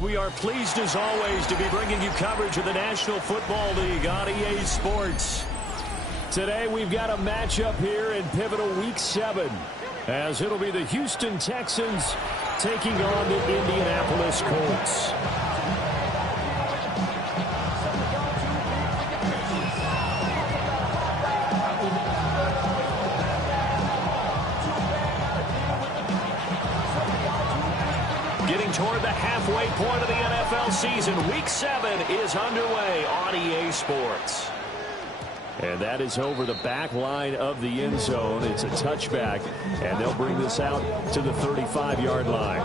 We are pleased as always to be bringing you coverage of the National Football League on EA Sports. Today we've got a matchup here in pivotal Week 7, as it'll be the Houston Texans taking on the Indianapolis Colts. Getting toward the halfway point of the NFL season, Week 7 is underway on EA Sports. And that is over the back line of the end zone. It's a touchback, and they'll bring this out to the 35-yard line.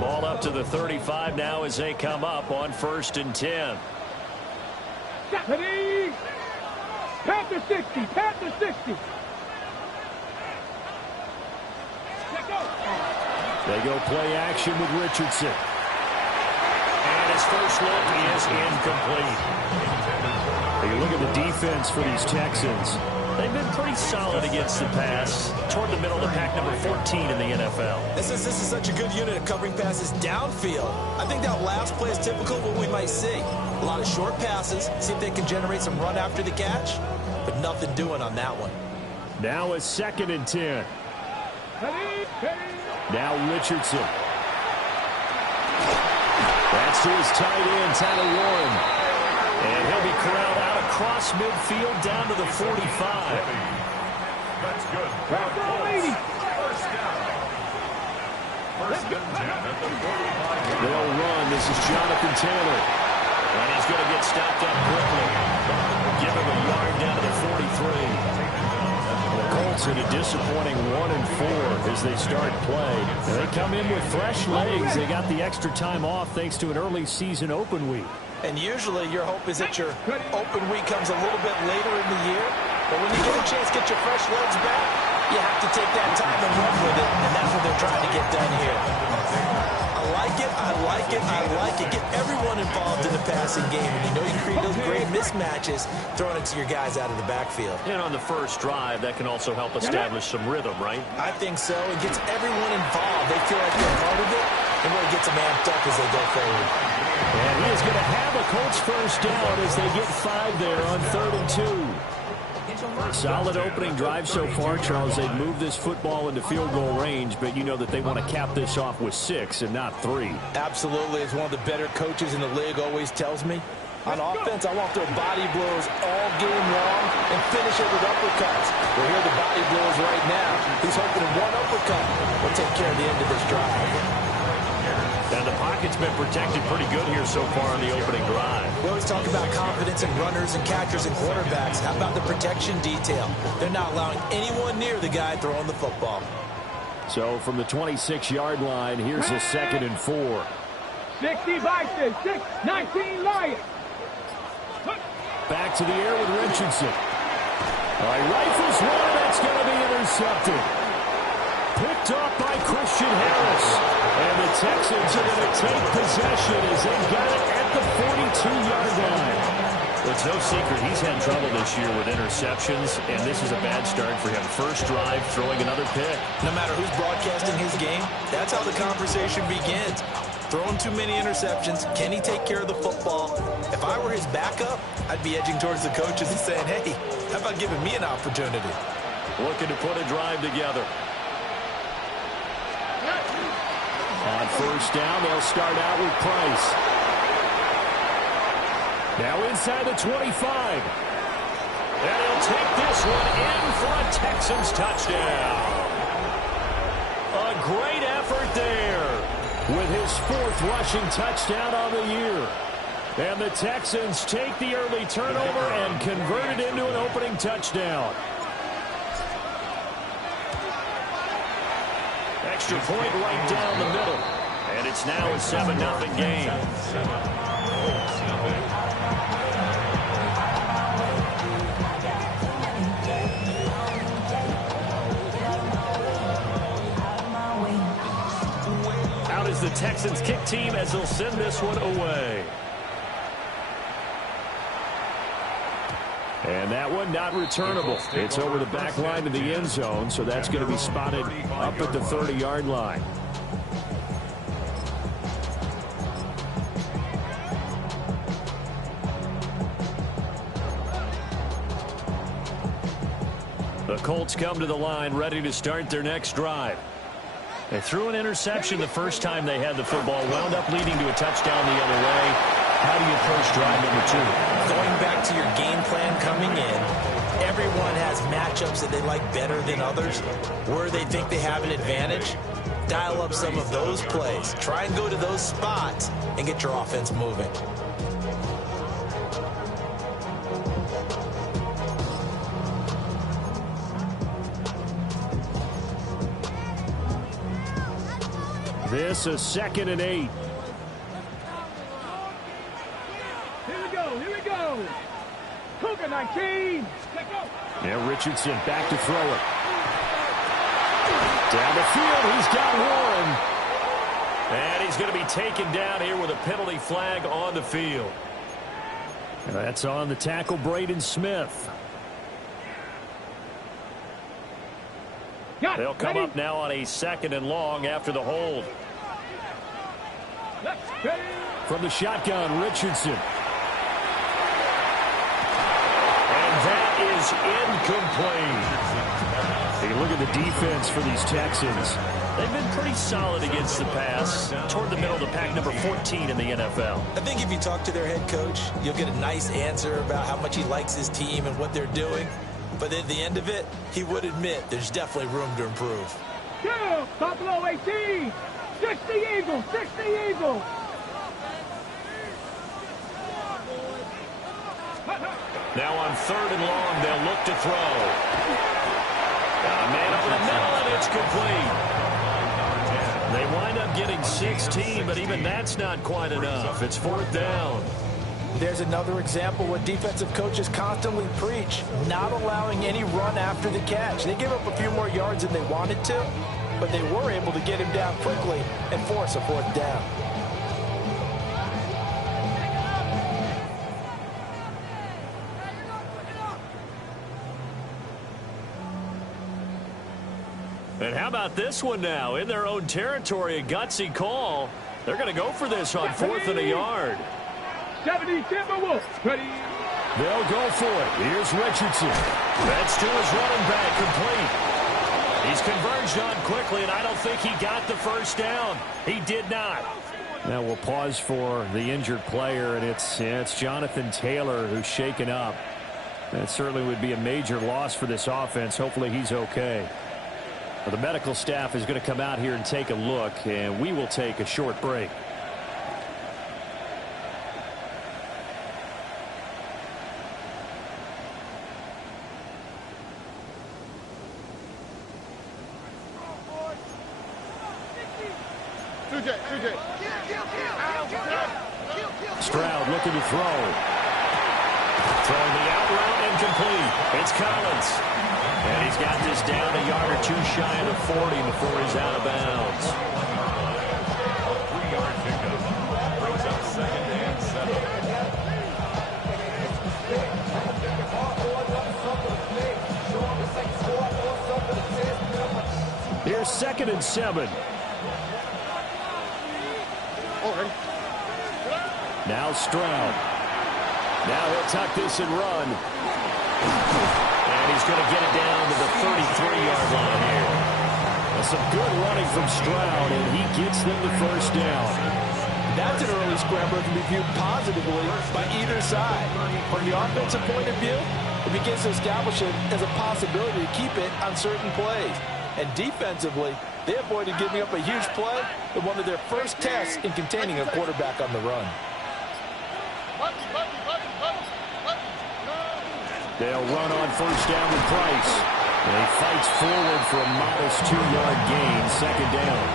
Ball up to the 35 now as they come up on 1st and 10. Pat to 60, pat to 60. They go play action with Richardson. And his first look is incomplete. You look at the defense for these Texans. They've been pretty solid against the pass. Toward the middle of the pack, number 14 in the NFL. This is such a good unit of covering passes downfield. I think that last play is typical of what we might see. A lot of short passes. See if they can generate some run after the catch. But nothing doing on that one. Now a 2nd and 10. Now Richardson. That's to his tight end, Tyler Warren. And he'll be corralled out across midfield down to the 45. That's good. First down. First and 10 at the 45. They'll run. This is Jonathan Taylor. And he's going to get stopped up quickly. Give him a yard down to the 43. The Colts in a disappointing 1-4 as they start play. And they come in with fresh legs. They got the extra time off thanks to an early season open week. And usually your hope is that your open week comes a little bit later in the year. But when you get a chance to get your fresh legs back, you have to take that time and run with it. And that's what they're trying to get done here. I like it, I like it, I like it. Get everyone involved in the passing game. And you know you create those great mismatches throwing it to your guys out of the backfield. And on the first drive, that can also help establish some rhythm, right? I think so. It gets everyone involved. They feel like they're part of it. And really gets them amped up as they go forward. And he is going to have a Colts first down as they get 5 there on 3rd and 2. Solid opening drive so far, Charles. They've moved this football into field goal range, but you know that they want to cap this off with 6 and not 3. Absolutely. As one of the better coaches in the league always tells me, on offense, I want their body blows all game long and finish it with uppercuts. We'll hear the body blows right now. He's hoping one uppercut will take care of the end of this drive. Now, the pocket's been protected pretty good here so far on the opening drive. We always talk about confidence in runners and catchers and quarterbacks. How about the protection detail? They're not allowing anyone near the guy throwing the football. So from the 26-yard line, here's a 2nd and 4. 60 Vikings, 19 Lions. Back to the air with Richardson. All right, rifles one, that's going to be intercepted. Picked up by Christian Harris. And the Texans are going to take possession as they've got it at the 42-yard line. It's no secret he's had trouble this year with interceptions, and this is a bad start for him. First drive, throwing another pick. No matter who's broadcasting his game, that's how the conversation begins. Throwing too many interceptions, can he take care of the football? If I were his backup, I'd be edging towards the coaches and saying, hey, how about giving me an opportunity? Looking to put a drive together. On first down, they'll start out with Price. Now inside the 25. And he'll take this one in for a Texans touchdown. A great effort there with his 4th rushing touchdown on the year. And the Texans take the early turnover and convert it into an opening touchdown. Extra point right down the middle. And it's now a 7-0 game. Out is the Texans kick team as they'll send this one away. And that one not returnable. It's over the back line to the end zone, so that's going to be spotted up at the 30-yard line. The Colts come to the line ready to start their next drive. They threw an interception the first time they had the football, wound up leading to a touchdown the other way. How do you approach drive number 2? Going back to your game plan coming in, everyone has matchups that they like better than others, where they think they have an advantage. Dial up some of those plays. Try and go to those spots and get your offense moving. This is 2nd and 8. Here we go. Cougar 19. Let's go. Now Richardson back to throw it. Down the field, he's got one. And he's going to be taken down here with a penalty flag on the field. And that's on the tackle, Braden Smith. They'll come up now on a 2nd and long after the hold. From the shotgun, Richardson. And that is incomplete. Take a look at the defense for these Texans. They've been pretty solid against the pass, toward the middle of the pack, number 14 in the NFL. I think if you talk to their head coach, you'll get a nice answer about how much he likes his team and what they're doing. But at the end of it, he would admit there's definitely room to improve. Yeah, top below 18. 60 Eagles, 60 Eagles. Now on 3rd and long, they'll look to throw. A man over the middle, and it's complete. They wind up getting 16, but even that's not quite enough. It's 4th down. There's another example what defensive coaches constantly preach, not allowing any run after the catch. They gave up a few more yards than they wanted to, but they were able to get him down quickly and force a 4th down. And how about this one now? In their own territory, a gutsy call. They're going to go for this on 4th and a yard. 70 Timberwolves. Ready. They'll go for it. Here's Richardson. That's to his running back, complete. He's converged on quickly, and I don't think he got the first down. He did not. Now we'll pause for the injured player, and it's Jonathan Taylor who's shaken up. That certainly would be a major loss for this offense. Hopefully he's okay. Well, the medical staff is going to come out here and take a look, and we will take a short break. Stroud looking to throw. Throwing the out route, incomplete. It's Collins. And he's got this down a yard or two shy of the 40 before he's out of bounds. 3-yard pickup. Brings up 2nd and 7. Here's 2nd and 7. Now Stroud. Now he'll tuck this and run. And he's going to get it down to the 33-yard line here. Well, some good running from Stroud, and he gets them the first down. That's an early scrambler to be viewed positively by either side. From the offensive point of view, it begins to establish it as a possibility to keep it on certain plays. And defensively, they avoided giving up a huge play in one of their first tests in containing a quarterback on the run. They'll run on first down with Price. And he fights forward for a modest 2-yard gain, 2nd down.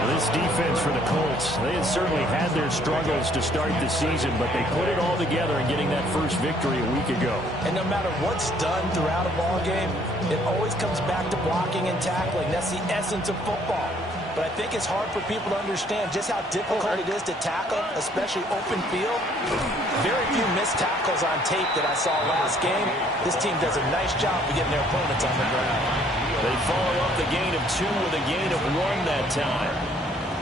Well, this defense for the Colts, they had certainly had their struggles to start the season, but they put it all together in getting that first victory a week ago. And no matter what's done throughout a ball game, it always comes back to blocking and tackling. That's the essence of football. but I think it's hard for people to understand just how difficult it is to tackle, especially open field. Very few missed tackles on tape that I saw last game. This team does a nice job of getting their opponents on the ground. They follow up the gain of 2 with a gain of 1 that time.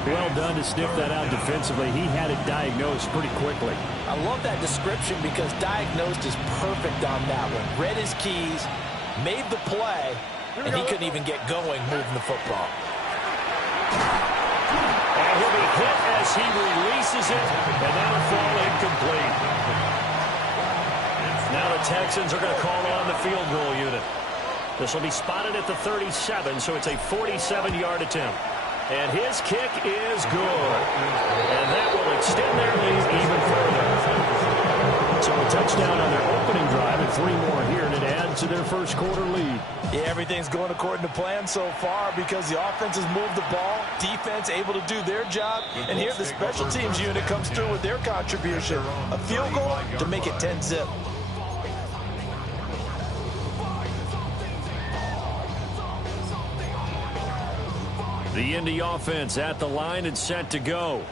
Well done to sniff that out defensively. He had it diagnosed pretty quickly. I love that description because diagnosed is perfect on that one. Read his keys, made the play, and he couldn't even get going moving the football. And he'll be hit as he releases it, and that'll fall incomplete. Now the Texans are going to call on the field goal unit. This will be spotted at the 37, so it's a 47-yard attempt. And his kick is good. And that will extend their lead even further. So a touchdown on their opening drive and 3 more here, and it adds to their first quarter lead. Yeah, everything's going according to plan so far because the offense has moved the ball, defense able to do their job, and here the special teams unit comes through with their contribution. A field goal to make it 10-zip. The Indy offense at the line and set to go.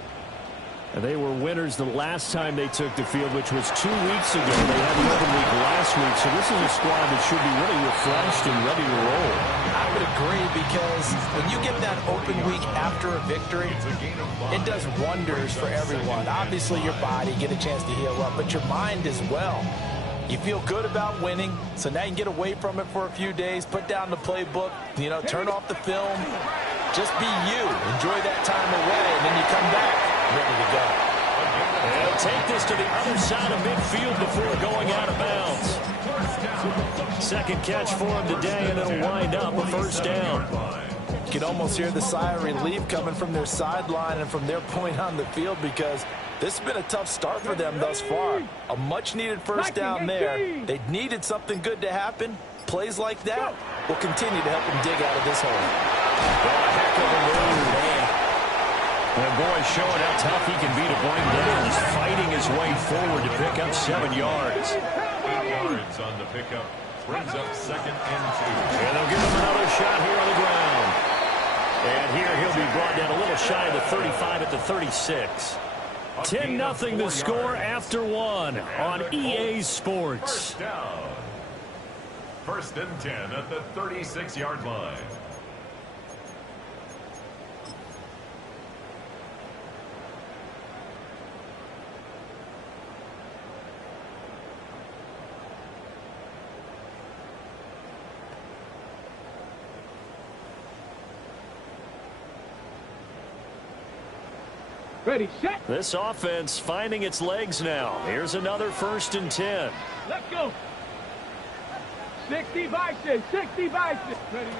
And they were winners the last time they took the field, which was 2 weeks ago. They had the open week last week, so this is a squad that should be really refreshed and ready to roll. I would agree because when you get that open week after a victory, it does wonders for everyone. Obviously, your body, get a chance to heal up, but your mind as well. You feel good about winning, so now you can get away from it for a few days, put down the playbook, turn off the film. Just be you. Enjoy that time away, and then you come back ready to go. They'll take this to the other side of midfield before going out of bounds. Second catch for him today, and it'll wind up a first down. You can almost hear the sigh of relief coming from their sideline and from their point on the field because this has been a tough start for them thus far. A much-needed first down there. They needed something good to happen. Plays like that will continue to help them dig out of this hole. Well, a heck of a move, man. And boy, showing how tough he can be to bring down. He's fighting his way forward to pick up 7 yards. 8 yards on the pickup. Brings up 2nd and 2. And they'll give him another shot here on the ground. And here he'll be brought down a little shy of the 35 at the 36. 10-0 the score after 1 on EA Sports. First down. 1st and 10 at the 36-yard line. Ready, set. This offense finding its legs now. Here's another 1st and 10. Let's go. 60 Bison, 60 Bison. Ready,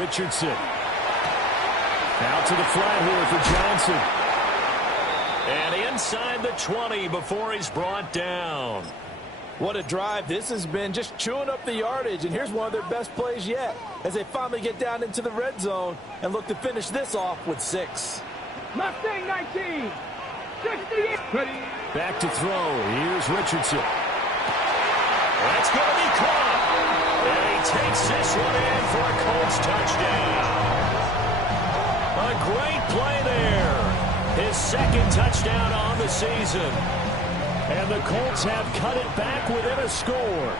Richardson. Out to the flat here for Johnson. And inside the 20 before he's brought down. What a drive this has been, just chewing up the yardage. And here's one of their best plays yet as they finally get down into the red zone and look to finish this off with 6. Mustang 19. 68. Ready. Back to throw. Here's Richardson. That's going to be caught. And he takes this one in for a Colts touchdown. A great play there. His 2nd touchdown on the season. And the Colts have cut it back within a score.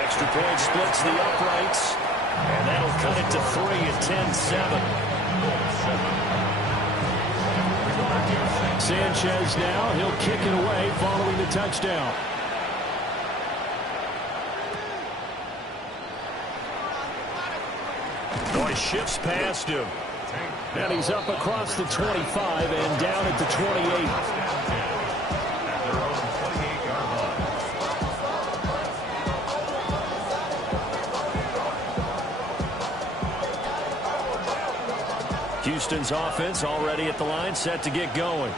Extra point splits the uprights. And that'll cut it to 3 at 10-7. Sanchez now. He'll kick it away following the touchdown. Boy, shifts past him. And he's up across the 25 and down at the 28. Houston's offense already at the line, set to get going.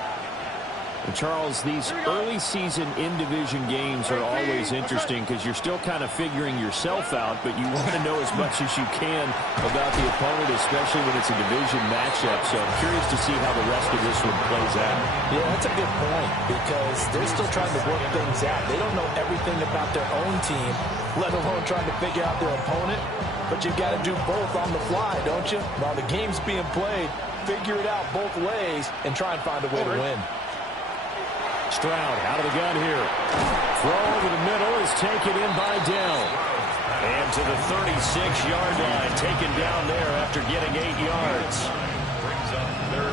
Charles, these early season in-division games are always interesting because you're still kind of figuring yourself out, but you want to know as much as you can about the opponent, especially when it's a division matchup. So I'm curious to see how the rest of this one plays out. Yeah, that's a good point because they're still trying to work things out. They don't know everything about their own team, let alone trying to figure out their opponent. But you've got to do both on the fly, don't you? While the game's being played, figure it out both ways and try and find a way to win. Stroud out of the gun here. Throw over the middle is taken in by Dell. And to the 36-yard line, taken down there after getting 8 yards.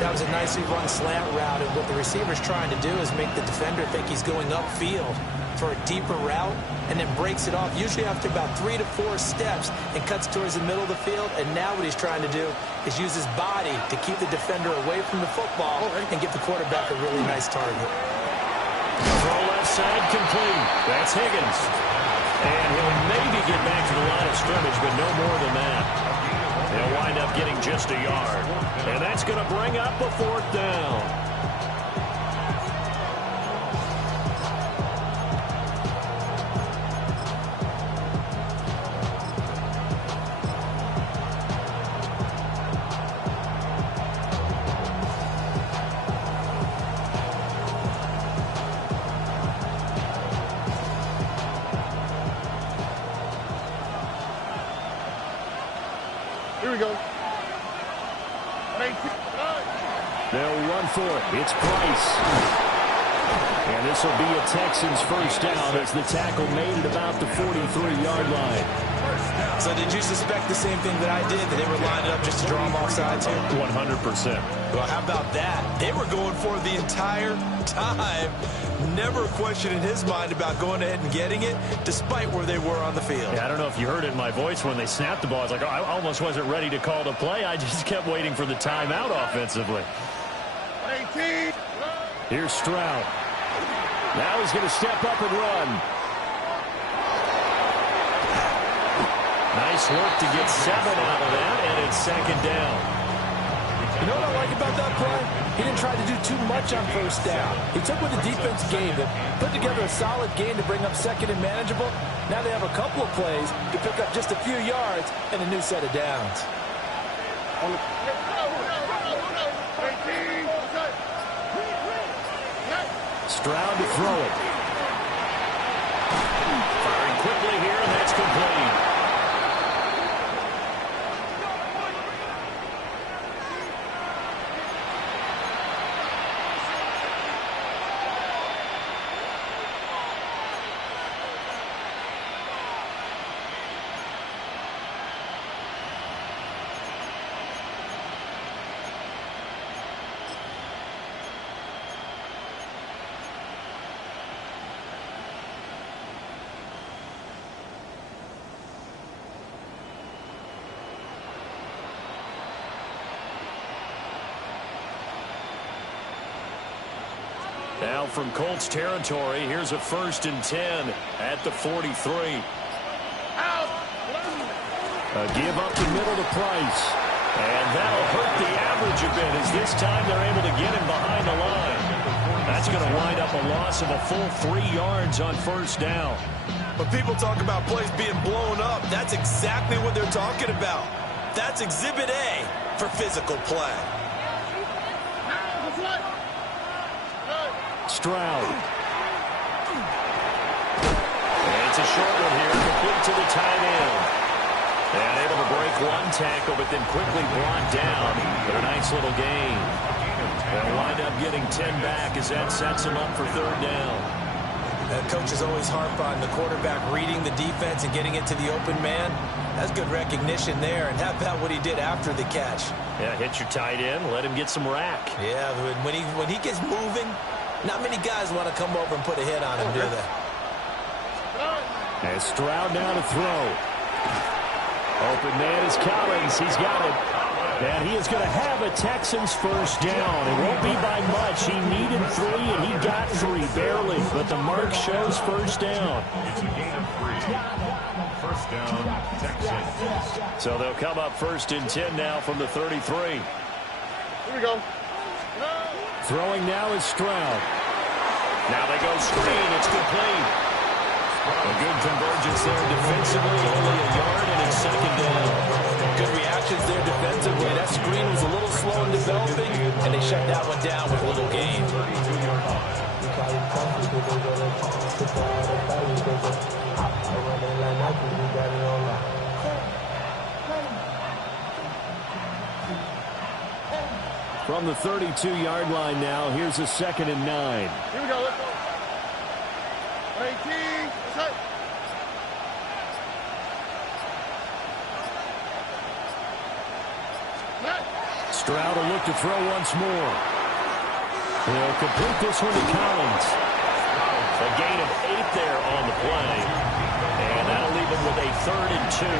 That was a nicely run slant route, and what the receiver's trying to do is make the defender think he's going upfield for a deeper route, and then breaks it off, usually after about 3 to 4 steps, and cuts towards the middle of the field. And now what he's trying to do is use his body to keep the defender away from the football and give the quarterback a really nice target. Throw left side complete. That's Higgins. And he'll maybe get back to the line of scrimmage, but no more than that. He'll wind up getting just a yard. And that's going to bring up a 4th down. Here we go. They'll run for it. It's Price. And this will be a Texans first down as the tackle made at about the 43-yard line. So did you suspect the same thing that I did, that they were lined up just to draw them off sides here? 100%. Well, how about that? They were going for it the entire time. Never a question in his mind about going ahead and getting it, despite where they were on the field. Yeah, I don't know if you heard it in my voice when they snapped the ball. I was like, oh, I almost wasn't ready to call the play. I just kept waiting for the timeout offensively. 18. Here's Stroud. Now he's going to step up and run. Nice work to get 7 out of that, and it's 2nd down. You know what I like about that play? He didn't try to do too much on 1st down. He took what the defense gave him, put together a solid game to bring up 2nd and manageable. Now they have a couple of plays to pick up just a few yards and a new set of downs. Stroud to throw it. Firing quickly here, and that's complete. Now from Colts territory, here's a 1st and 10 at the 43. A give up the middle to Price. And that'll hurt the average a bit as this time they're able to get him behind the line. That's going to wind up a loss of a full 3 yards on 1st down. When people talk about plays being blown up, that's exactly what they're talking about. That's Exhibit A for physical play. Stroud. And it's a short one here, complete to the tight end. And able to break one tackle, but then quickly brought down. But a nice little gain. They'll wind up getting 10 back as that sets them up for 3rd down. Coaches always harp on the quarterback reading the defense and getting it to the open man. That's good recognition there. And how about what he did after the catch? Yeah, hit your tight end, let him get some rack. Yeah, when he gets moving, not many guys want to come over and put a hit on him, do they? And Stroud now to throw. Open man is Collins. He's got it. And he is going to have a Texans first down. It won't be by much. He needed 3, and he got 3, barely. But the mark shows first down. It's a gain of 3. First down, Texans. So they'll come up 1st and 10 now from the 33. Here we go. Throwing now is Stroud. Now they go screen. It's complete. A good convergence there defensively. Only a yard, and it's second down. Good reactions there defensively. That screen was a little slow in developing, and they shut that one down with little gain. From the 32-yard line now, here's a 2nd and 9. Here we go. Let's go. 18. Set. Stroud will look to throw once more. He'll complete this one to Collins. A gain of 8 there on the play. And that'll leave him with a 3rd and 2.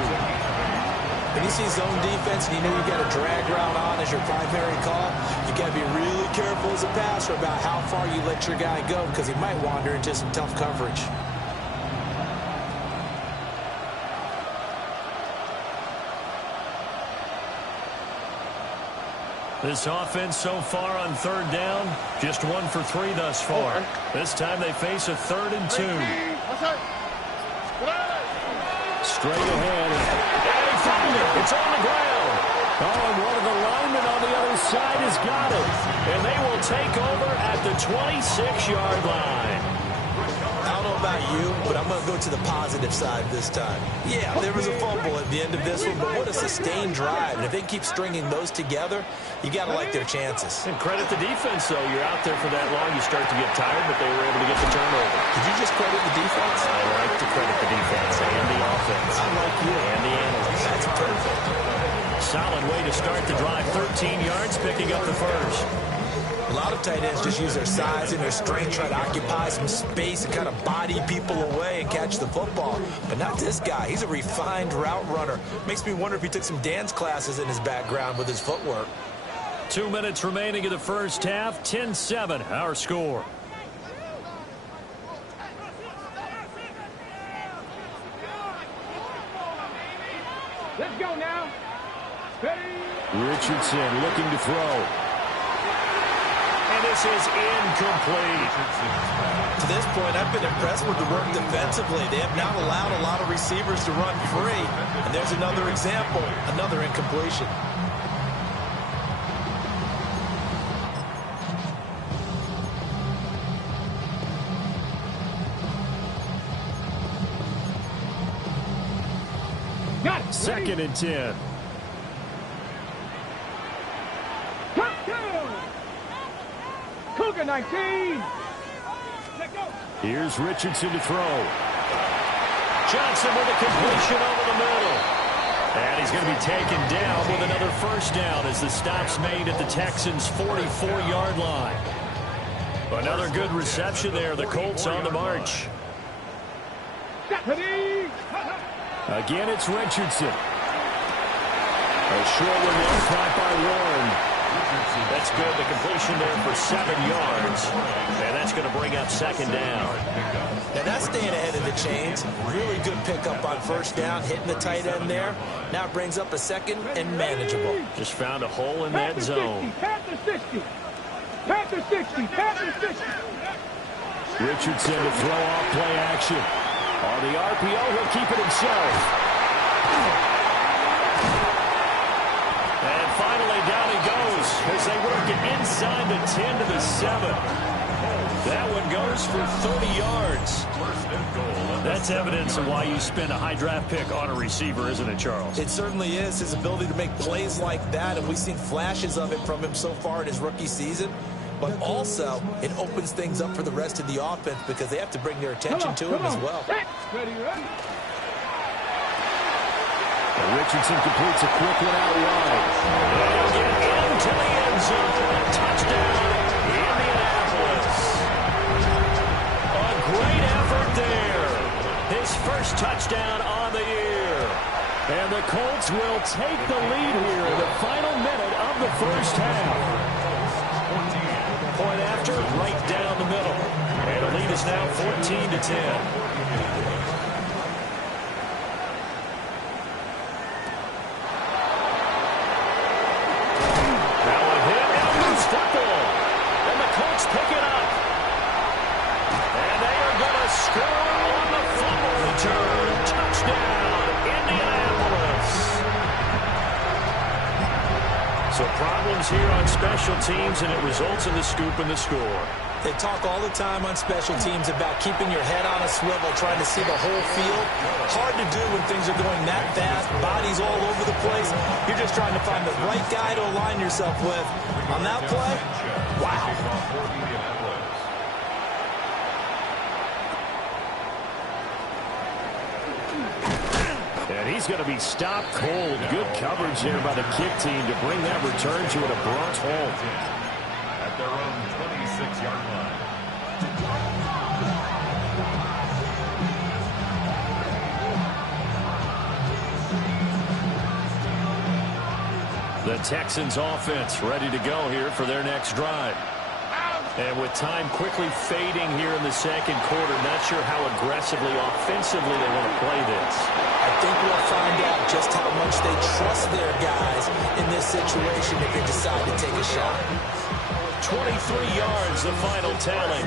When you see zone defense and you know you got a drag route on as your primary call, you got to be really careful as a passer about how far you let your guy go because he might wander into some tough coverage. This offense so far on 3rd down, just 1 for 3 thus far. This time they face a 3rd and 2. Straight ahead. And he found it. It's on the ground. Oh, and one of the linemen on the other side has got it. And they will take over at the 26-yard line. I don't know about you, but I'm going to go to the positive side this time. Yeah, there was a fumble at the end of this one, but what a sustained drive. And if they keep stringing those together, you got to like their chances. And credit the defense, though. You're out there for that long, you start to get tired, but they were able to get the turnover. Did you just credit the defense? I like to credit the defense and the offense. I like you. And the analysts. That's perfect. Solid way to start the drive. 13 yards, picking up the first. A lot of tight ends just use their size and their strength, try to occupy some space and kind of body people away and catch the football. But not this guy. He's a refined route runner. Makes me wonder if he took some dance classes in his background with his footwork. 2 minutes remaining in the first half. 10-7, our score. Let's go now. Ready? Richardson looking to throw. And this is incomplete. To this point, I've been impressed with the work defensively. They have not allowed a lot of receivers to run free. And there's another example, another incompletion. Got it. 2nd and 10. Touchdown. Cougar 19. Let go. Here's Richardson to throw. Johnson with a completion over the middle. And he's going to be taken down with another first down as the stop's made at the Texans' 44-yard line. Another good reception there. The Colts on the march. Ready? Again, it's Richardson. A short one there, caught by Warren. That's good. The completion there for 7 yards. And that's going to bring up 2nd down. Now that's staying ahead of the chains. Really good pickup on first down, hitting the tight end there. Now it brings up a 2nd and manageable. Just found a hole in that zone. Panther 60. Panther 60. Panther 60. Richardson to throw off play action. On the RPO, he'll keep it himself. And finally, down he goes as they work it inside the 10 to the 7. That one goes for 30 yards. That's evidence of why you spend a high draft pick on a receiver, isn't it, Charles? It certainly is. His ability to make plays like that, and we've seen flashes of it from him so far in his rookie season. But also, it opens things up for the rest of the offense because they have to bring their attention to him as well. Ready, ready. And Richardson completes a quick one out wide. And he'll get into the end zone. Touchdown, Indianapolis. A great effort there. His first touchdown on the year. And the Colts will take the lead here in the final minute of the first half. Point after, right down the middle. And the lead is now 14-10. Now a hit and a loose football. And the Colts pick it up. happens here on special teams, and it results in the scoop and the score. They talk all the time on special teams about keeping your head on a swivel, trying to see the whole field. Hard to do when things are going that fast, bodies all over the place. You're just trying to find the right guy to align yourself with. On that play, wow. And he's going to be stopped cold. Good coverage there by the kick team to bring that return to an abrupt halt. At their own 26-yard line. The Texans offense ready to go here for their next drive. And with time quickly fading here in the second quarter, not sure how aggressively, offensively they want to play this. I think we'll find out just how much they trust their guys in this situation if they decide to take a shot. 23 yards, the final tally.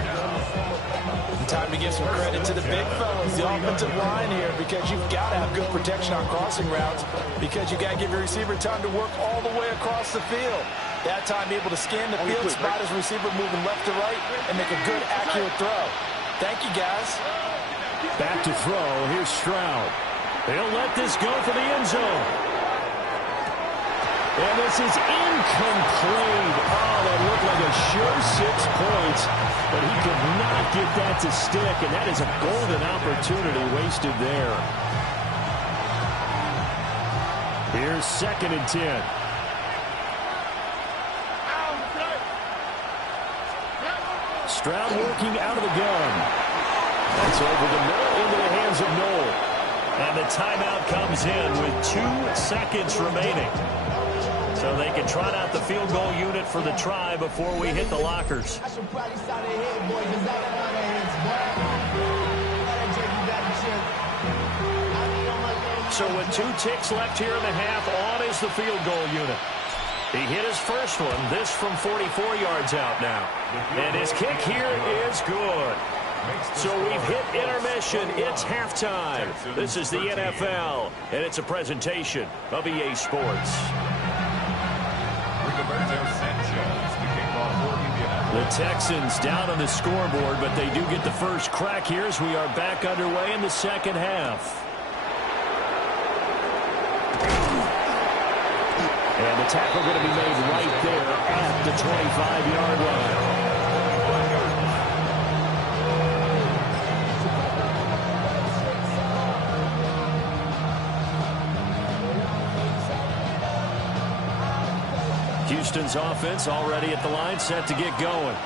Time to give some credit to the big fellas, the offensive line here, because you've got to have good protection on crossing routes, because you've got to give your receiver time to work all the way across the field. That time able to scan the field, spot his receiver moving left to right, and make a good, accurate throw. Thank you, guys. Back to throw. Here's Stroud. He'll let this go for the end zone. And this is incomplete. Oh, that looked like a sure 6 points, but he could not get that to stick, and that is a golden opportunity wasted there. Here's 2nd and 10. Stroud working out of the gun. That's over the middle into the hands of Noel. And the timeout comes in with 2 seconds remaining. So they can trot out the field goal unit for the try before we hit the lockers. So with 2 ticks left here in the half, on is the field goal unit. He hit his first one, this from 44 yards out now. And his kick here is good. So we've hit intermission. It's halftime. This is the NFL, and it's a presentation of EA Sports. The Texans down on the scoreboard, but they do get the first crack here as we are back underway in the second half. And the tackle going to be made right there at the 25-yard line. Houston's offense already at the line, set to get going.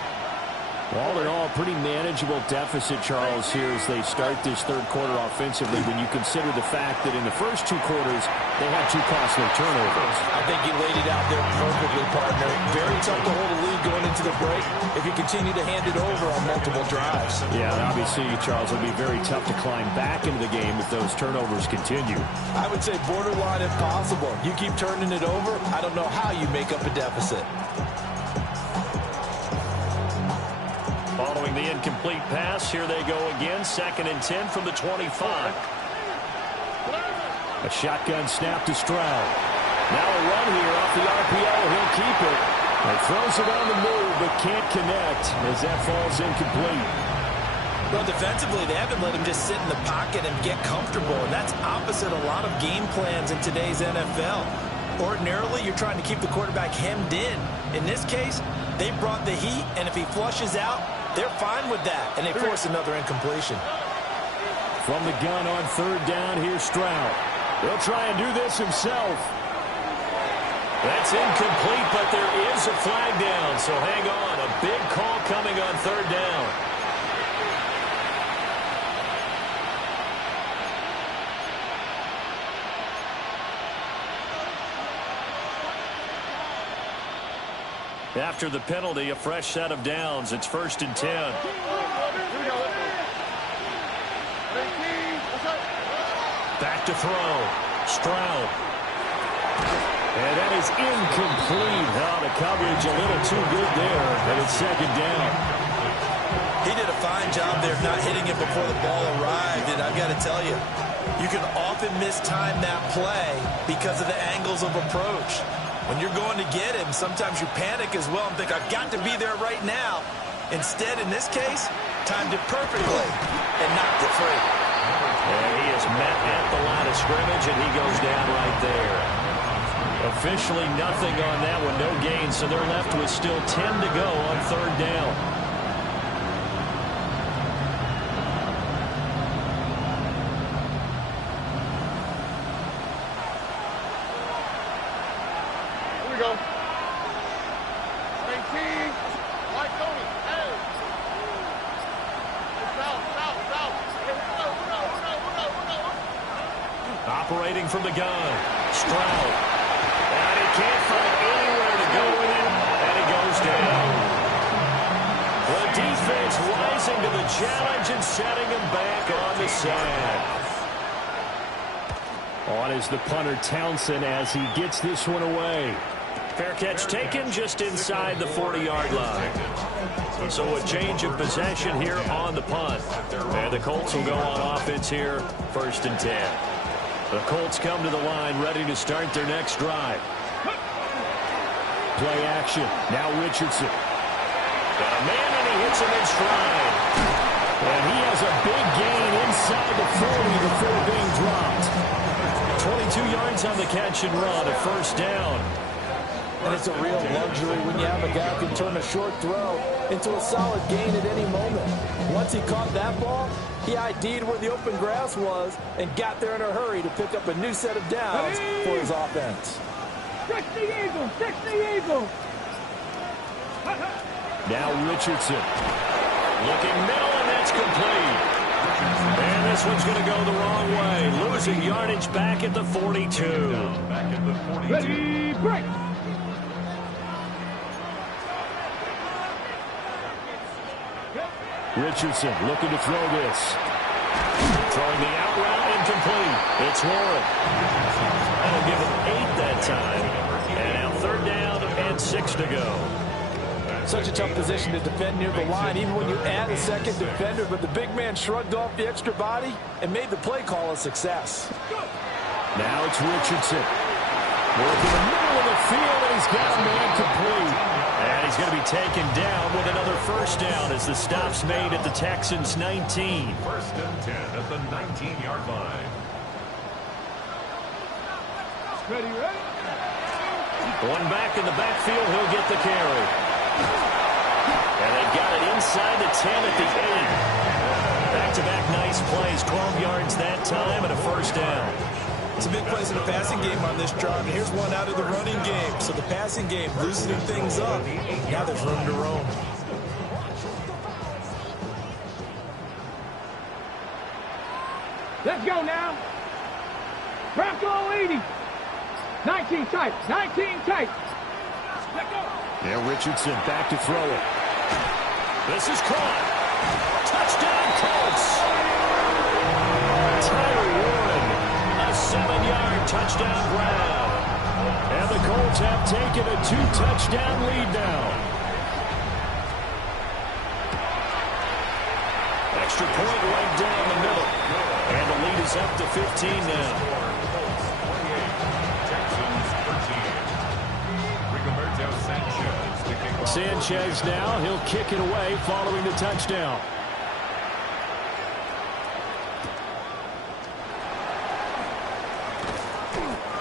All in all, pretty manageable deficit, Charles, here as they start this third quarter offensively when you consider the fact that in the first 2 quarters, they had 2 costly turnovers. I think you laid it out there perfectly, partner. Very tough to hold a lead going into the break if you continue to hand it over on multiple drives. Yeah, and obviously, Charles, it'll be very tough to climb back into the game if those turnovers continue. I would say borderline impossible. You keep turning it over, I don't know how you make up a deficit. Following the incomplete pass, here they go again. 2nd and 10 from the 25. A shotgun snap to Stroud. Now a run here off the RPO. He'll keep it. And throws it on the move, but can't connect as that falls incomplete. Well, defensively, they haven't let him just sit in the pocket and get comfortable, and that's opposite a lot of game plans in today's NFL. Ordinarily, you're trying to keep the quarterback hemmed in. In this case, they brought the heat, and if he flushes out, they're fine with that, and they force another incompletion. From the gun on 3rd down, here's Stroud. He'll try and do this himself. That's incomplete, but there is a flag down, so hang on. A big call coming on 3rd down. After the penalty, a fresh set of downs. It's 1st and 10. Back to throw. Stroud. And that is incomplete. Oh, the coverage a little too good there, and it's 2nd down. He did a fine job there of not hitting it before the ball arrived, and I've got to tell you, you can often mistime that play because of the angles of approach. When you're going to get him, sometimes you panic as well and think, I've got to be there right now. Instead, in this case, timed it perfectly and knocked it free. And he is met at the line of scrimmage, and he goes down right there. Officially nothing on that one, no gain, so they're left with still 10 to go on third down. Operating from the gun, Stroud. And he can't find anywhere to go with him, and he goes down. The defense rising to the challenge and setting him back on the sack. On is the punter, Townsend, as he gets this one away. Fair catch taken just inside the 40-yard line. So a change of possession here on the punt. And the Colts will go on offense here, 1st and 10. The Colts come to the line ready to start their next drive. Play action. Now Richardson. Got a man, and he hits him in stride. And he has a big gain inside the 40 before being dropped. 22 yards on the catch and run, a 1st down. And it's a real luxury when you have a guy who can turn a short throw into a solid gain at any moment. Once he caught that ball, he ID'd where the open grass was and got there in a hurry to pick up a new set of downs for his offense. 60 Eagles, 60 Eagles. Now Richardson. Looking middle, and that's complete. And this one's going to go the wrong way. Losing yardage back at the 42. Ready, break. Richardson looking to throw this. Throwing the out route, incomplete. It's Warren. That'll give him 8 that time. And now 3rd down and 6 to go. Such a tough position to defend near the line, even when you add a second defender. But the big man shrugged off the extra body and made the play call a success. Now it's Richardson. Working the middle of the field, and he's got a man complete. And he's going to be taken down with another 1st down as the stop's made at the Texans' 19. 1st and 10 at the 19-yard line. Ready, ready. One back in the backfield, he'll get the carry. And they've got it inside the 10 at the 8. Back-to-back nice plays, 12 yards that time, and a 1st down. Some big plays in the passing game on this drive. Here's one out of the running game. So the passing game loosening things up. Now there's room to roam. Let's go now. Bronco 80. 19 tight. 19 tight. Let's go. Now Richardson back to throw it. This is caught. Touchdown, Colts. Tyler Warren, a 7-yard touchdown grab. And the Colts have taken a 2-touchdown lead now. Extra point right down the middle. And the lead is up to 15 now. Sanchez now, he'll kick it away following the touchdown.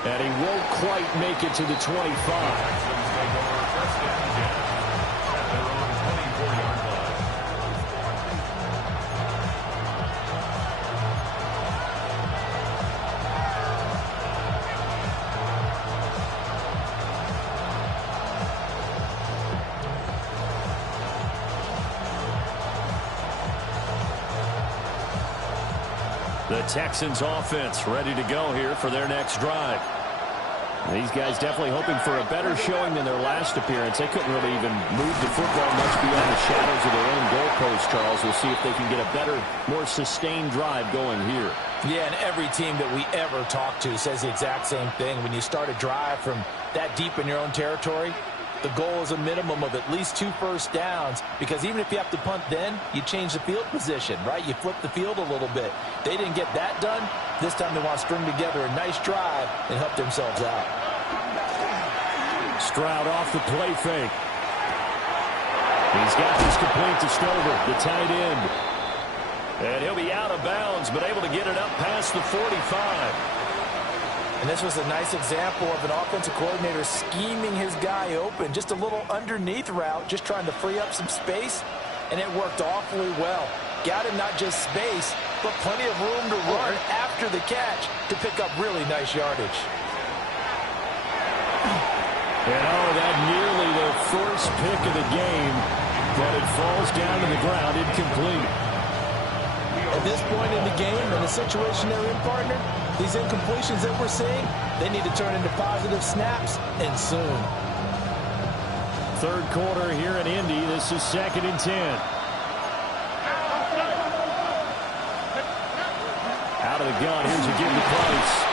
And he won't quite make it to the 25. The Texans offense ready to go here for their next drive. These guys definitely hoping for a better showing than their last appearance. They couldn't really even move the football much beyond the shadows of their own goalpost, Charles. We'll see if they can get a better, more sustained drive going here. Yeah, and every team that we ever talk to says the exact same thing. When you start a drive from that deep in your own territory, the goal is a minimum of at least 2 first downs, because even if you have to punt then, you change the field position, right? You flip the field a little bit. They didn't get that done. This time they want to string together a nice drive and help themselves out. Stroud off the play fake. He's got this complete to Stover, the tight end. And he'll be out of bounds, but able to get it up past the 45. And this was a nice example of an offensive coordinator scheming his guy open. Just a little underneath route, just trying to free up some space, and it worked awfully well. Got him not just space, but plenty of room to run after the catch to pick up really nice yardage. And that nearly the first pick of the game, but it falls down to the ground incomplete. At this point in the game, in the situation they're in, partner, these incompletions that we're seeing, they need to turn into positive snaps, and soon. Third quarter here in Indy. This is 2nd and 10. Out of the gun. Here's a give to Price.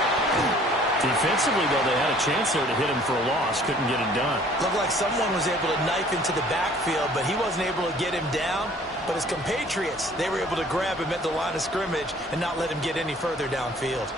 Defensively, though, they had a chance there to hit him for a loss. Couldn't get it done. Looked like someone was able to knife into the backfield, but he wasn't able to get him down. But his compatriots, they were able to grab him at the line of scrimmage and not let him get any further downfield.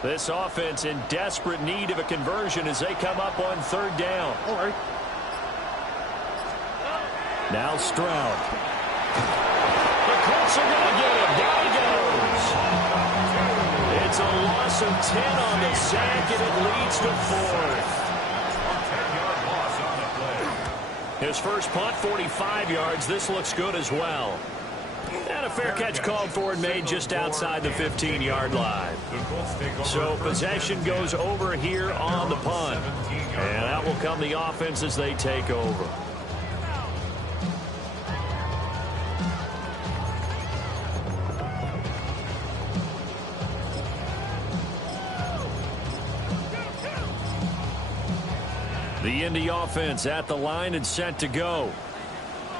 This offense in desperate need of a conversion as they come up on 3rd down. All right. Now Stroud. The Colts are going to get him. Down he goes. It's a loss of 10 on the sack, and it leads to 4th. His first punt, 45 yards. This looks good as well. And a fair catch called for and made just outside the 15-yard line. So possession goes over here on the punt. And out will come the offense as they take over. The Indy offense at the line and set to go.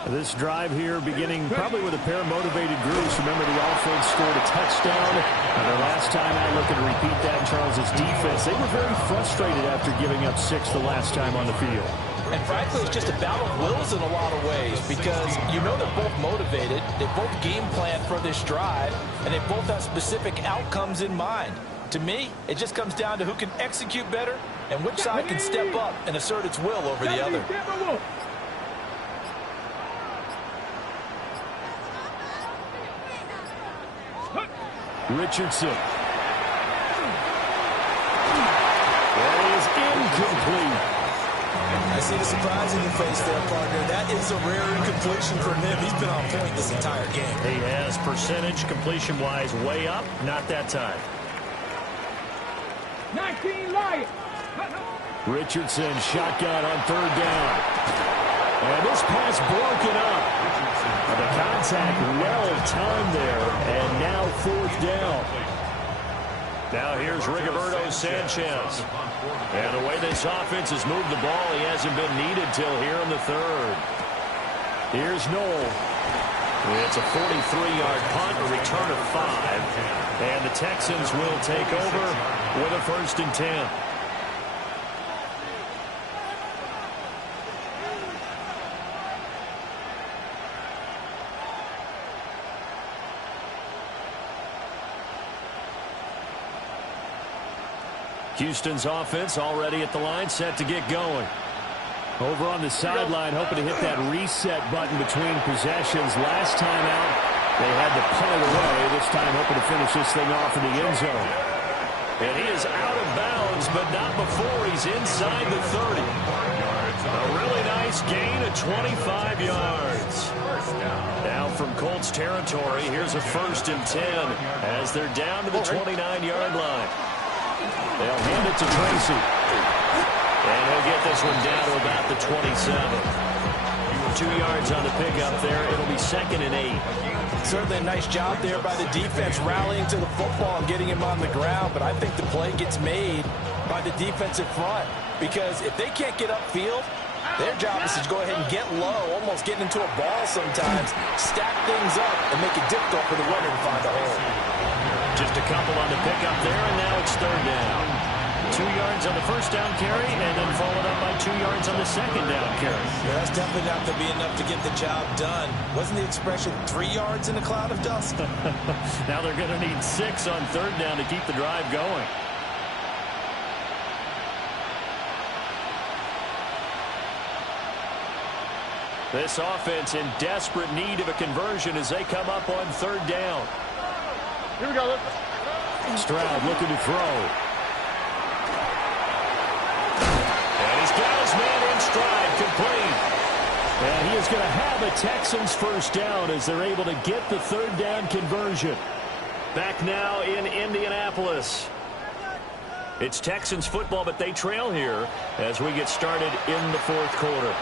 This drive here beginning probably with a pair of motivated groups. Remember, the offense scored a touchdown. And their last time out, looking to repeat that in Charles' defense. They were very frustrated after giving up 6 the last time on the field. And frankly, it's just a battle of wills in a lot of ways because you know they're both motivated. They both game plan for this drive, and they both have specific outcomes in mind. To me, it just comes down to who can execute better and which side can step up and assert its will over the other. Richardson. That is incomplete. I see the surprise in your face there, partner. That is a rare incompletion for him. He's been on point this entire game. He has percentage completion-wise way up. Not that time. 19 Lions. Richardson shotgun on 3rd down. And this pass broken up. The contact well timed there, and now 4th down. Now here's Rigoberto Sanchez. And the way this offense has moved the ball, he hasn't been needed till here in the 3rd. Here's Noel. It's a 43-yard punt, a return of 5. And the Texans will take over with a 1st and 10. Houston's offense already at the line, set to get going. Over on the sideline, hoping to hit that reset button between possessions. Last time out, they had to punt it away. This time hoping to finish this thing off in the end zone. And he is out of bounds, but not before he's inside the 30. A really nice gain of 25 yards. Now from Colts territory, here's a 1st and 10 as they're down to the 29-yard line. They'll hand it to Tracy. And he'll get this one down to about the 27. 2 yards on the pickup there. It'll be 2nd and 8. Certainly a nice job there by the defense rallying to the football and getting him on the ground. But I think the play gets made by the defensive front. Because if they can't get upfield, Their job is to go ahead and get low, almost get into a ball sometimes, stack things up, and make it difficult for the runner to find a hole. Just a couple on the pickup there, and now it's third down. 2 yards on the first down carry, and then followed up by 2 yards on the second down carry. Yeah, that's definitely not going to be enough to get the job done. Wasn't the expression 3 yards in a cloud of dust? Now they're going to need 6 on third down to keep the drive going. This offense in desperate need of a conversion as they come up on third down. Here we go. Stroud looking to throw. And he's got his man in stride, complete. And he is going to have a Texans first down as they're able to get the third down conversion. Back now in Indianapolis. It's Texans football, but they trail here as we get started in the fourth quarter.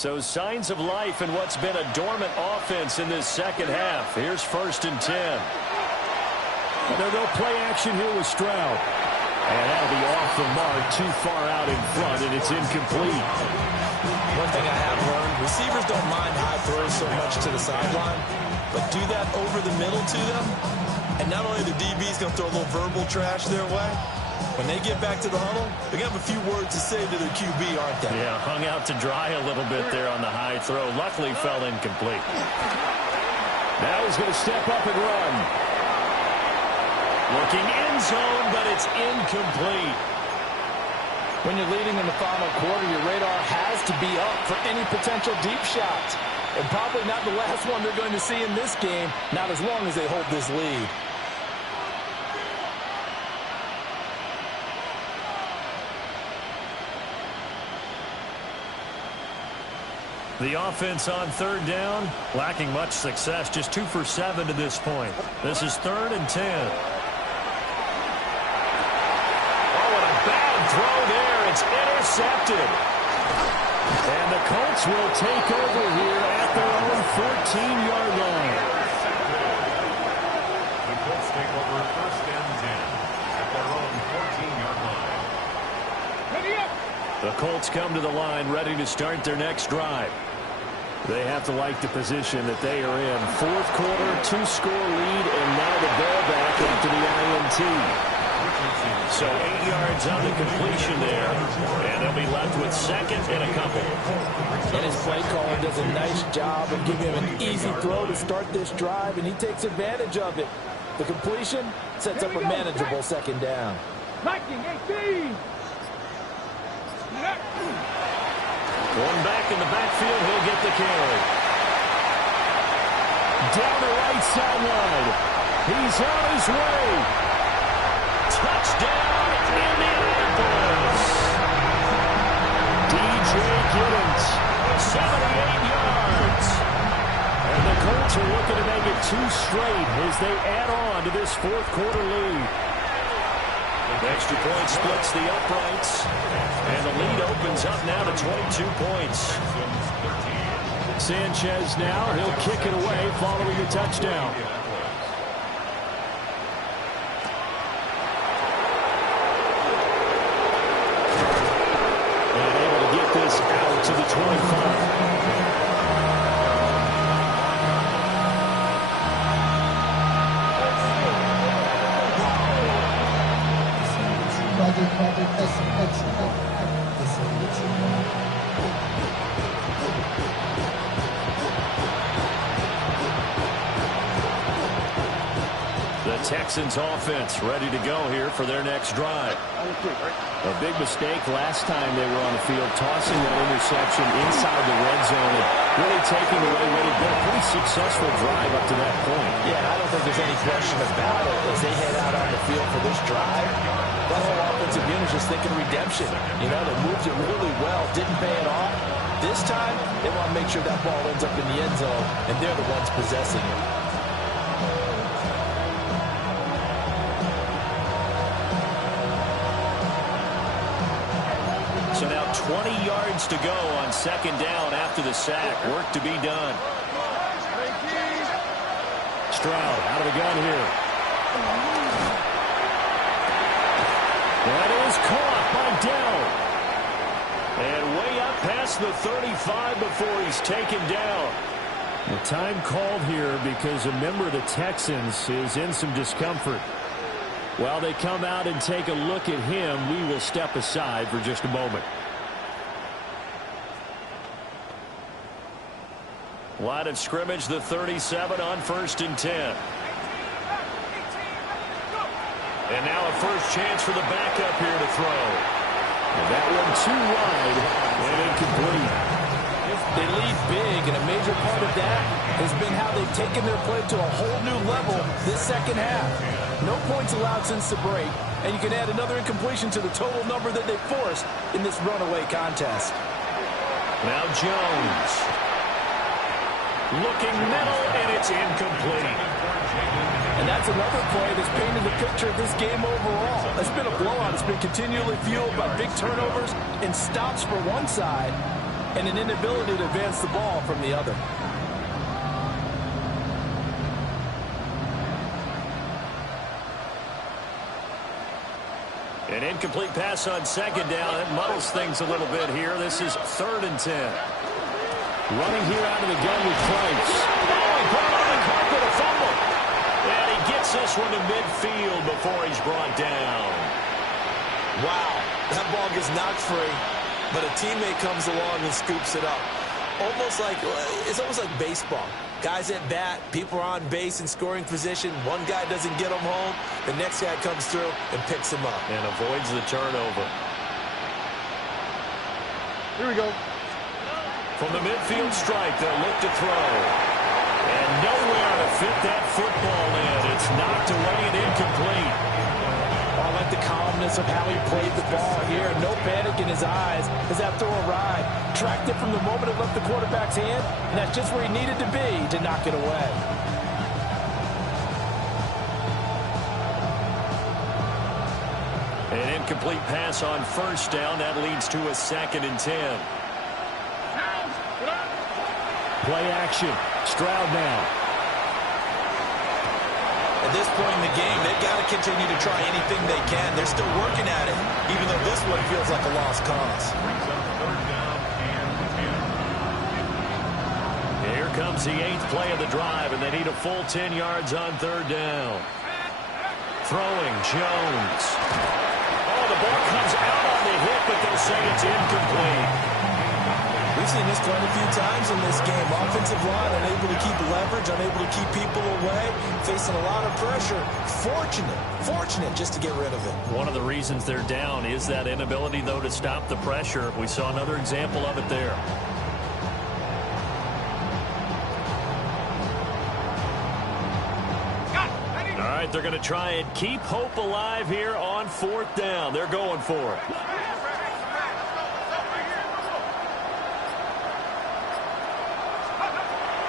So signs of life in what's been a dormant offense in this second half. Here's 1st and 10. And they'll go play action here with Stroud. And that'll be off the mark, too far out in front, and it's incomplete. One thing I have learned, receivers don't mind high throws so much to the sideline, but do that over the middle to them, and not only the DB's going to throw a little verbal trash their way, when they get back to the huddle, they're going to have a few words to say to their QB, aren't they? Yeah, hung out to dry a little bit there on the high throw. Luckily fell incomplete. Now he's going to step up and run. Looking end zone, but it's incomplete. When you're leading in the final quarter, your radar has to be up for any potential deep shots. And probably not the last one they're going to see in this game, not as long as they hold this lead. The offense on third down, lacking much success, just 2 for 7 to this point. This is 3rd and 10. Oh, and a bad throw there. It's intercepted. And the Colts will take over here at their own 14-yard line. The Colts take over 1st and 10 at their own 14-yard line. Ready up. The Colts come to the line ready to start their next drive. They have to like the position that they are in. Fourth quarter, 2-score lead, and now the ball back after the INT. So 8 yards on the completion there, and they'll be left with 2nd and a couple. And his play caller does a nice job of giving him an easy throw to start this drive, and he takes advantage of it. The completion sets up a manageable 2nd down. 19-18. Going back in the backfield, he'll get the carry. Down the right sideline. He's on his way. Touchdown, Indianapolis. DJ Giddens, 78 yards. And the Colts are looking to make it 2 straight as they add on to this fourth quarter lead. The extra point splits the uprights, and the lead opens up now to 22 points. Sanchez now, he'll kick it away following a touchdown. And able to get this out to the 25. The Texans offense ready to go here for their next drive. A big mistake last time they were on the field, tossing that interception inside the red zone and really taking away what had been a pretty successful drive up to that point. Yeah, I don't think there's any question about it. As they head out on the field for this drive, that whole offensive unit is just thinking redemption. You know, they moved it really well, didn't pay it off. This time, they want to make sure that ball ends up in the end zone, and they're the ones possessing it. So now 20 yards to go on second down after the sack. Work to be done. Stroud out of the gun here. That is caught by Dell. And way up past the 35 before he's taken down. The time called here because a member of the Texans is in some discomfort. While they come out and take a look at him, we will step aside for just a moment. Line of scrimmage, the 37 on 1st and 10. And now a first chance for the backup here to throw. And that one too wide and incomplete. They lead big, and a major part of that has been how they've taken their play to a whole new level this second half. No points allowed since the break, and you can add another incompletion to the total number that they forced in this runaway contest. Now Jones. Looking middle, and it's incomplete. And that's another play that's painted the picture of this game overall. It's been a blowout. It's been continually fueled by big turnovers and stops for one side and an inability to advance the ball from the other. An incomplete pass on second down. It muddles things a little bit here. This is 3rd and 10. Running here out of the gun with Price. Oh, he put it on the carpet, a fumble. And he gets this one to midfield before he's brought down. Wow, that ball gets knocked free, but a teammate comes along and scoops it up. It's almost like baseball. Guys at bat, people are on base in scoring position. One guy doesn't get him home. The next guy comes through and picks him up. And avoids the turnover. Here we go. From the midfield stripe, they'll look to throw. And nowhere to fit that football in. It's knocked away and incomplete. I like the calmness of how he played the ball here. No panic in his eyes as that throw arrived. Tracked it from the moment it left the quarterback's hand, and that's just where he needed to be to knock it away. An incomplete pass on first down. That leads to a 2nd and 10. Play action. Stroud now. At this point in the game, they've got to continue to try anything they can. They're still working at it, even though this one feels like a lost cause. Here comes the 8th play of the drive, and they need a full 10 yards on 3rd down. Throwing, Jones. Oh, the ball comes out on the hit, but they'll say it's incomplete. We've seen this quite a few times in this game. Offensive line unable to keep leverage, unable to keep people away, facing a lot of pressure. Fortunate just to get rid of it. One of the reasons they're down is that inability, though, to stop the pressure. We saw another example of it there. All right, they're going to try and keep hope alive here on 4th down. They're going for it.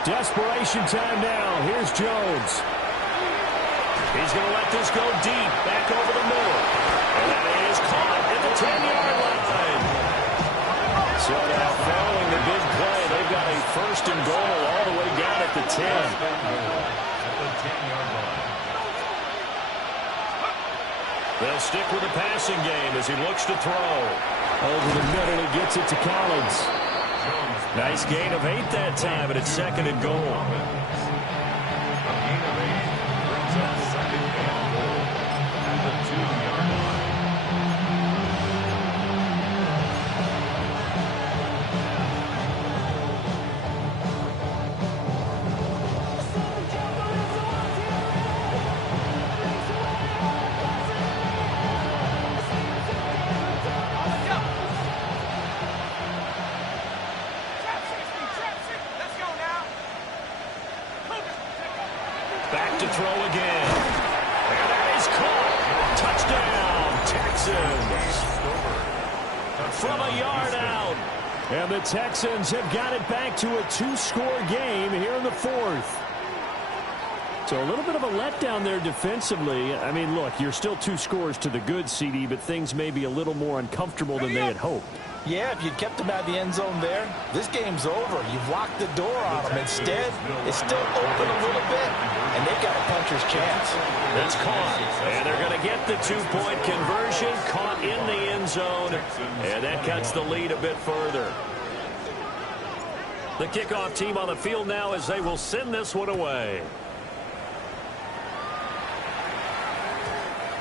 Desperation time now. Here's Jones. He's going to let this go deep, back over the middle. And that is caught at the 10-yard line. So now following the big play, they've got a 1st and goal all the way down at the 10. They'll stick with the passing game as he looks to throw. Over the middle, he gets it to Collins. Nice gain of 8 that time, and it's 2nd and goal. A gain of 8 brings up 2nd and goal at the 2-yard line. Back to throw again. And that is caught. Touchdown, Texans. From a yard out. And the Texans have got it back to a 2-score game here in the 4th. So a little bit of a letdown there defensively. I mean, look, you're still 2 scores to the good, CD, but things may be a little more uncomfortable than they had hoped. Yeah, if you'd kept them out of the end zone there, this game's over. You've locked the door on them. Instead, it's still open a little bit, and they've got a puncher's chance. That's caught, and they're going to get the 2-point conversion, caught in the end zone, and that cuts the lead a bit further. The kickoff team on the field now as they will send this one away.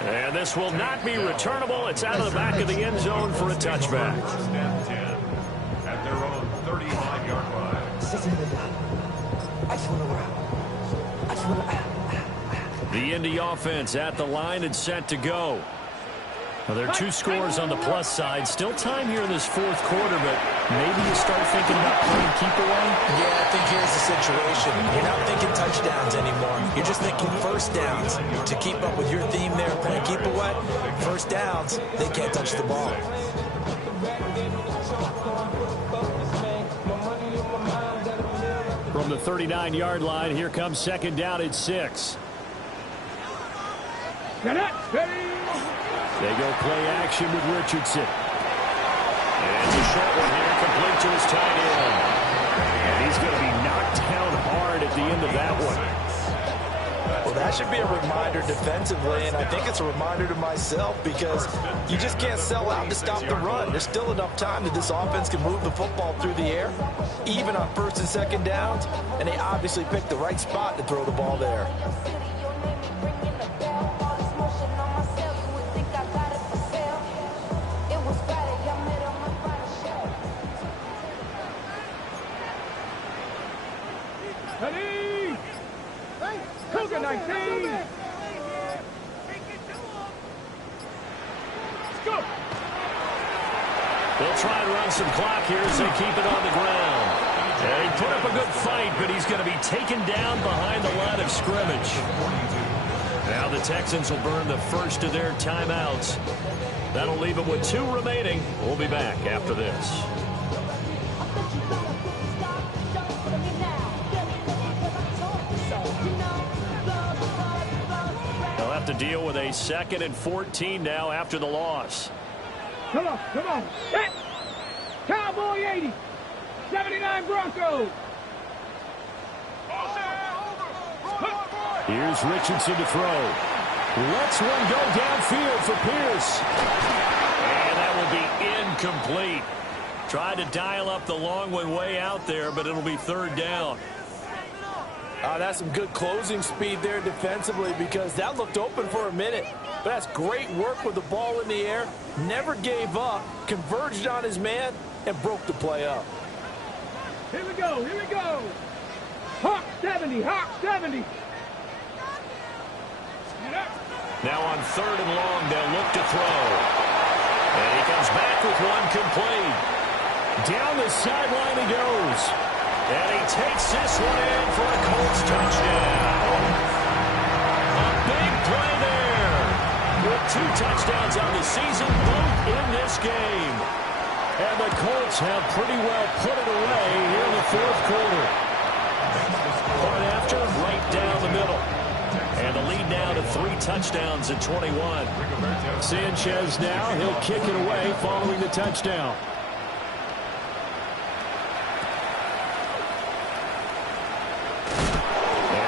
And this will not be returnable. It's out of the back of the end zone for a touchback. At their own 35-yard line. The Indy offense at the line and set to go. Well, there are 2 scores on the plus side. Still time here in this 4th quarter, but maybe you start thinking about playing keep away? Yeah, I think here's the situation. You're not thinking touchdowns anymore. You're just thinking first downs. To keep up with your theme there, playing keep away, first downs, they can't touch the ball. From the 39-yard line, here comes 2nd down at 6. They go play action with Richardson. And the short one here complete to his tight end. And he's going to be knocked down hard at the end of that one. Well, that should be a reminder defensively, and I think it's a reminder to myself because you just can't sell out to stop the run. There's still enough time that this offense can move the football through the air, even on 1st and 2nd downs, and they obviously picked the right spot to throw the ball there. Cougar 19. Let's go. They'll try and run some clock here as they keep it on the ground. And he put up a good fight, but he's going to be taken down behind the line of scrimmage. Now the Texans will burn the first of their timeouts. That'll leave them with 2 remaining. We'll be back after this. They'll have to deal with a 2nd and 14 now after the loss. Come on. Set. Cowboy 80. 79 Broncos. Here's Richardson to throw. Lets one go downfield for Pierce. And that will be incomplete. Tried to dial up the long one way out there, but it'll be 3rd down. That's some good closing speed there defensively because that looked open for a minute. But that's great work with the ball in the air. Never gave up, converged on his man, and broke the play up. Here we go. Hawk 70. Now on 3rd and long, they'll look to throw. And he comes back with one complete. Down the sideline he goes. And he takes this one in for a Colts touchdown. A big play there. With 2 touchdowns on the season, both in this game. And the Colts have pretty well put it away here in the 4th quarter. Point after, right down the middle. And the lead now to 3 touchdowns at 21. Sanchez now, he'll kick it away following the touchdown.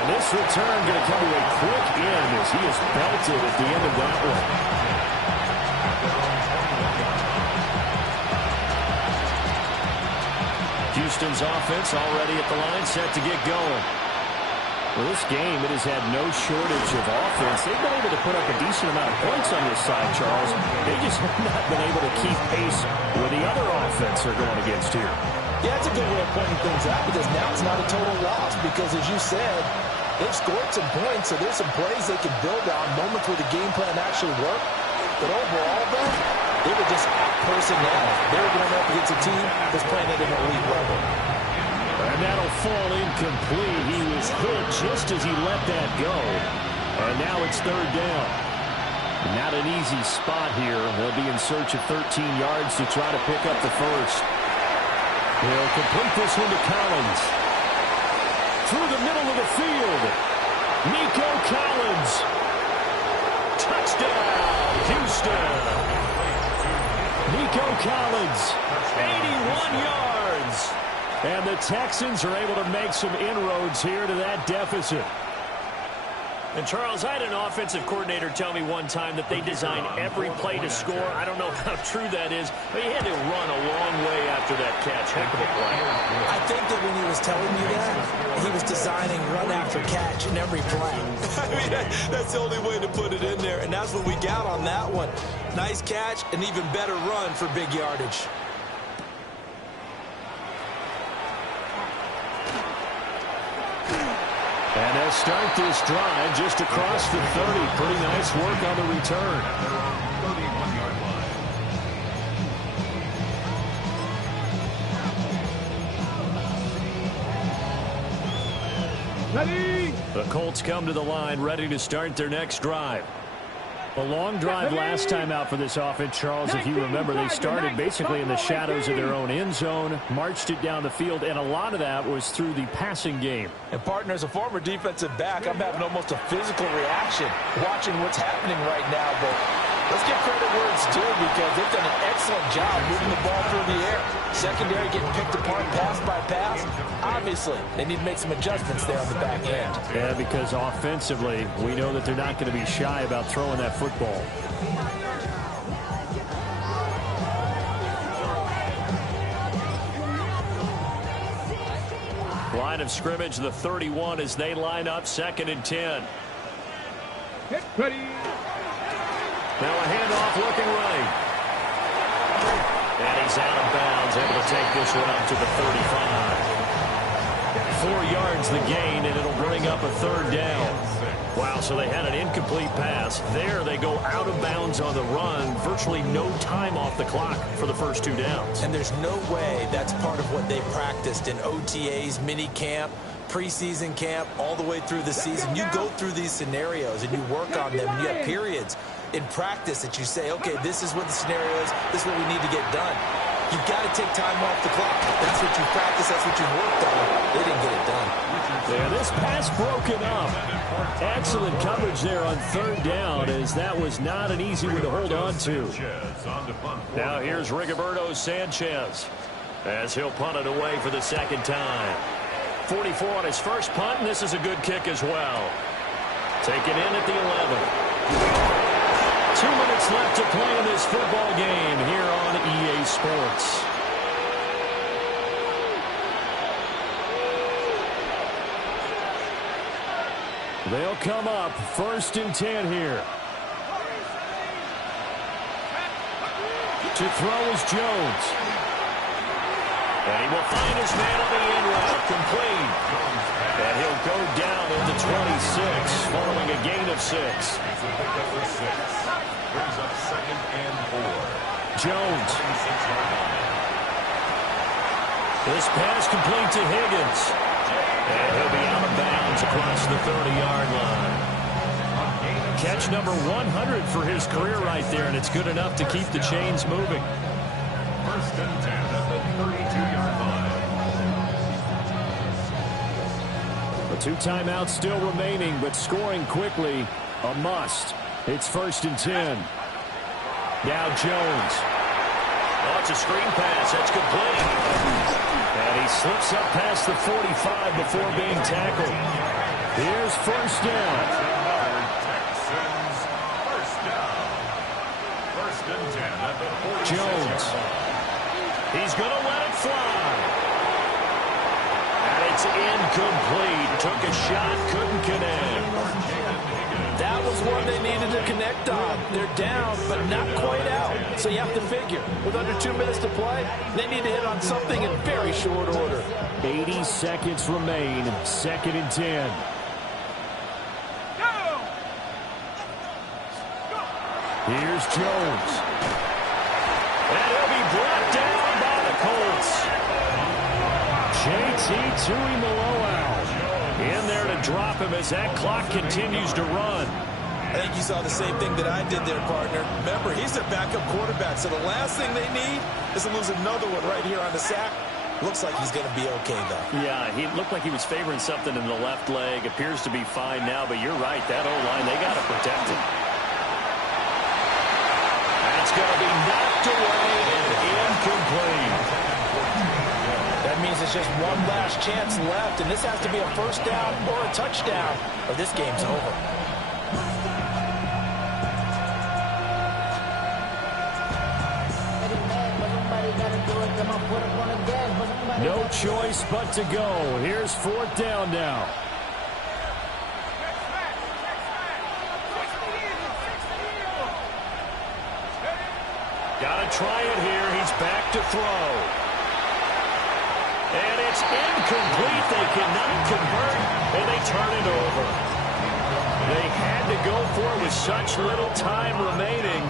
And this return going to come to a quick end as he is belted at the end of that one. Houston's offense already at the line, set to get going. Well, this game, it has had no shortage of offense. They've been able to put up a decent amount of points on this side, Charles. They just have not been able to keep pace with the other offense they're going against here. Yeah, it's a good way of pointing things out because now it's not a total loss because, as you said, they've scored some points, so there's some plays they can build on, moments where the game plan actually worked. But overall, though, they were just out-personnel. They were going up against a team that's playing at an elite level. And that'll fall incomplete. He was hit just as he let that go. And now it's 3rd down. Not an easy spot here. They'll be in search of 13 yards to try to pick up the first. He'll complete this one to Collins. Through the middle of the field. Nico Collins. Touchdown, Houston. Nico Collins, 81 yards. And the Texans are able to make some inroads here to that deficit. And, Charles, I had an offensive coordinator tell me one time that they design every play to score. I don't know how true that is, but he had to run a long way after that catch. Heck of a play. I think that when he was telling you that, he was designing run after catch in every play. I mean, that's the only way to put it in there, and that's what we got on that one. Nice catch, an even better run for big yardage. And they'll start this drive just across the 30. Pretty nice work on the return. 31-yard line. Ready? The Colts come to the line, ready to start their next drive. A long drive last time out for this offense, Charles. If you remember, they started basically in the shadows of their own end zone, marched it down the field, and a lot of that was through the passing game. And, partner, as a former defensive back, I'm having almost a physical reaction watching what's happening right now. But let's give credit where it's due because they've done an excellent job moving the ball through the air. Secondary getting picked apart pass by pass. Obviously, they need to make some adjustments there on the back end. Yeah, because offensively, we know that they're not going to be shy about throwing that football. Line of scrimmage, the 31 as they line up, 2nd and 10. Get ready. Now a handoff looking right. And he's out of bounds, able to take this one up to the 35. 4 yards the gain, and it'll bring up a 3rd down. Wow, so they had an incomplete pass. There they go out of bounds on the run. Virtually no time off the clock for the first 2 downs. And there's no way that's part of what they practiced in OTAs, mini camp, preseason camp, all the way through the season. You go through these scenarios and you work on them. You have periods in practice that you say, okay, this is what the scenario is. This is what we need to get done. You've got to take time off the clock. That's what you practice. That's what you worked on. They didn't get it done. Yeah, this pass broken up. Excellent coverage there on 3rd down, as that was not an easy one to hold on to. Now here's Rigoberto Sanchez as he'll punt it away for the 2nd time. 44 on his first punt, and this is a good kick as well. Taken in at the 11. 2 minutes left to play in this football game here on EA Sports. They'll come up 1st and 10 here. To throw is Jones. And he will find his man on the end route, complete. And he'll go down at the 26, following a gain of 6. Brings up 2nd and 4. Jones. This pass complete to Higgins. And he'll be out of bounds across the 30-yard line. Catch number 100 for his career right there, and it's good enough to keep the chains moving. 1st and 10 at the 32-yard line. The 2 timeouts still remaining, but scoring quickly, a must. It's 1st and 10. Now Jones. Oh, it's a screen pass. That's complete. And he slips up past the 45 before being tackled. Here's 1st down. Texans, 1st down. 1st and 10 at the 46. Jones. He's going to let it fly. And it's incomplete. Took a shot, couldn't connect. That was one they needed to connect on. They're down, but not quite out. So you have to figure, with under 2 minutes to play, they need to hit on something in very short order. 80 seconds remain. 2nd and 10. Here's Jones. And he'll be brought down by the Colts. JT Tuimoloau in there to drop him as that clock continues to run. I think you saw the same thing that I did there, partner. Remember, he's their backup quarterback, so the last thing they need is to lose another one right here on the sack. Looks like he's going to be okay, though. Yeah, he looked like he was favoring something in the left leg. Appears to be fine now, but you're right. That O-line, they got to protect him. That's going to be knocked away and incomplete. That means it's just one last chance left, and this has to be a first down or a touchdown, or this game's over. No choice but to go. Here's fourth down now. Got to try it here. He's back to throw. And it's incomplete. They cannot convert, and they turn it over. They had to go for it with such little time remaining.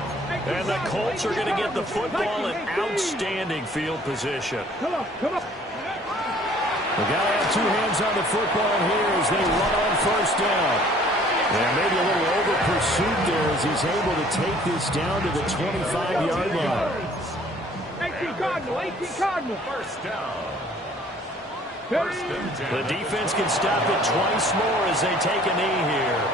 And the Colts are going to get the football in outstanding field position. Come on, come on. They got to have two hands on the football here as they run on first down. And maybe a little over pursuit there as he's able to take this down to the 25-yard line. 18 Cardinal, 18 Cardinal. First down. The defense can stop it twice more as they take a knee here.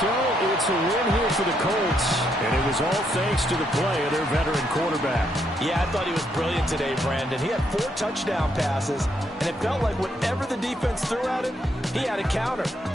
So it's a win here for the Colts, and it was all thanks to the play of their veteran quarterback. Yeah, I thought he was brilliant today, Brandon. He had 4 touchdown passes, and it felt like whatever the defense threw at him, he had a counter.